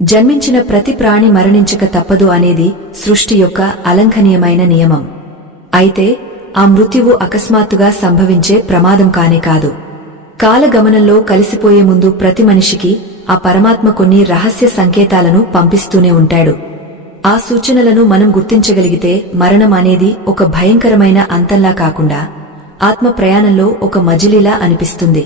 జన్మించిన ప్రతి ప్రాణి మరణించక తప్పదు అనేది సృష్టి యొక్క అలంఘనీయమైన నియమం. అయితే ఆ మృత్యువు అకస్మాత్తుగా సంభవించే ప్రమాదం కానే కాదు. కాలగమనంలో కలిసిపోయే ముందు ప్రతి మనిషికి ఆ పరమాత్మ కొన్ని రహస్య సంకేతాలను పంపిస్తూనే ఉంటాడు. ఆ సూచనలను మనం గుర్తించగలిగితే మరణం అనేది ఒక భయంకరమైన అంతంలా కాకుండా ఆత్మ ప్రయాణంలో ఒక మజిలీలా అనిపిస్తుంది.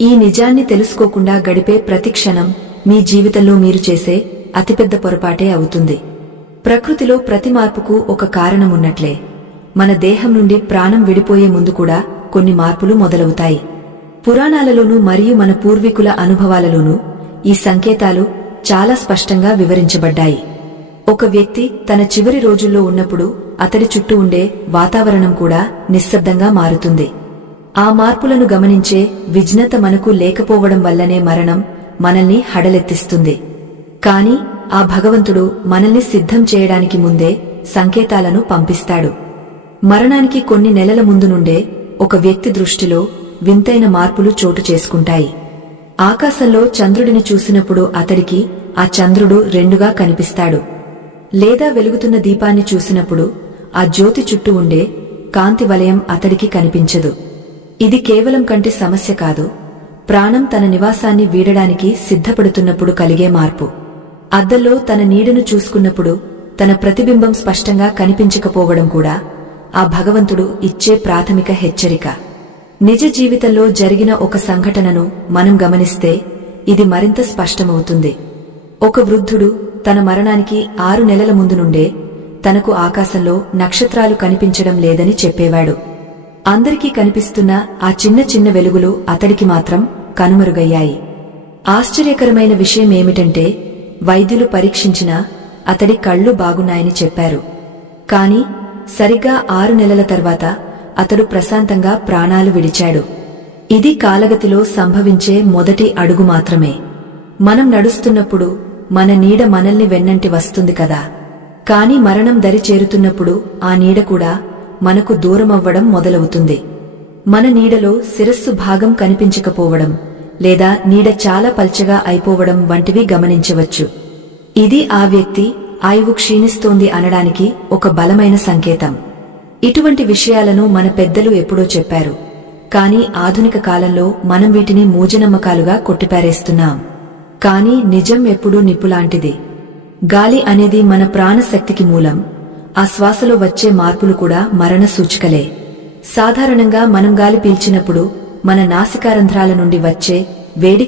ఈ నిజాన్ని తెలుసుకోకుండా గడిపే ప్రతి క్షణం మీ జీవితంలో మీరు చేసే అతిపెద్ద పొరపాటే అవుతుంది. ప్రకృతిలో ప్రతి మార్పుకు ఒక కారణమున్నట్లే మన దేహం నుండి ప్రాణం విడిపోయే ముందు కూడా కొన్ని మార్పులు మొదలవుతాయి. పురాణాలలోనూ మరియు మన పూర్వీకుల అనుభవాలలోనూ ఈ సంకేతాలు చాలా స్పష్టంగా వివరించబడ్డాయి. ఒక వ్యక్తి తన చివరి రోజుల్లో ఉన్నప్పుడు అతడి చుట్టూ ఉండే వాతావరణం కూడా నిశ్శబ్దంగా మారుతుంది. ఆ మార్పులను గమనించే విజ్ఞత మనకు లేకపోవడం వల్లనే మరణం మనల్ని హడలెత్తిస్తుంది. కాని ఆ భగవంతుడు మనల్ని సిద్ధం చేయడానికి ముందే సంకేతాలను పంపిస్తాడు. మరణానికి కొన్ని నెలల ముందు నుండే ఒక వ్యక్తి దృష్టిలో వింతైన మార్పులు చోటు చేసుకుంటాయి. ఆకాశంలో చంద్రుడిని చూసినప్పుడు అతడికి ఆ చంద్రుడు రెండుగా కనిపిస్తాడు. లేదా వెలుగుతున్న దీపాన్ని చూసినప్పుడు ఆ జ్యోతి చుట్టూ ఉండే కాంతి వలయం అతడికి కనిపించదు. ఇది కేవలం కంటి సమస్య కాదు, ప్రాణం తన నివాసాన్ని వీడడానికి సిద్ధపడుతున్నప్పుడు కలిగే మార్పు. అద్దంలో తన నీడను చూసుకున్నప్పుడు తన ప్రతిబింబం స్పష్టంగా కనిపించకపోవడం కూడా ఆ భగవంతుడు ఇచ్చే ప్రాథమిక హెచ్చరిక. నిజ జీవితంలో జరిగిన ఒక సంఘటనను మనం గమనిస్తే ఇది మరింత స్పష్టమవుతుంది. ఒక వృద్ధుడు తన మరణానికి 6 నెలల ముందు నుండే తనకు ఆకాశంలో నక్షత్రాలు కనిపించడం లేదని చెప్పేవాడు. అందరికీ కనిపిస్తున్న ఆ చిన్న చిన్న వెలుగులు అతడికి మాత్రం కనుమరుగయ్యాయి. ఆశ్చర్యకరమైన విషయమేమిటంటే వైద్యులు పరీక్షించినా అతడి కళ్ళు బాగున్నాయని చెప్పారు. కాని సరిగ్గా 6 నెలల తర్వాత అతడు ప్రశాంతంగా ప్రాణాలు విడిచాడు. ఇది కాలగతిలో సంభవించే మొదటి అడుగు మాత్రమే. మనం నడుస్తున్నప్పుడు మన నీడ మనల్ని వెన్నంటి వస్తుంది కదా, కాని మరణం దరి చేరుతున్నప్పుడు ఆ నీడ కూడా మనకు దూరమవ్వడం మొదలవుతుంది. మన నీడలో శిరస్సు భాగం కనిపించకపోవడం లేదా నీడ చాలా పల్చగా అయిపోవడం వంటివి గమనించవచ్చు. ఇది ఆ వ్యక్తి ఆయువు క్షీణిస్తోంది అనడానికి ఒక బలమైన సంకేతం. ఇటువంటి విషయాలను మన పెద్దలు ఎప్పుడో చెప్పారు, కాని ఆధునిక కాలంలో మనం వీటిని మూఢనమ్మకాలుగా కొట్టిపారేస్తున్నాం. కాని నిజం ఎప్పుడూ నిప్పులాంటిది. గాలి అనేది మన ప్రాణశక్తికి మూలం. ఆ శ్వాసలో వచ్చే మార్పులు కూడా మరణ సూచికలే. సాధారణంగా మనం గాలి పీల్చినప్పుడు మన నాసికారంధ్రాల నుండి వచ్చే వేడి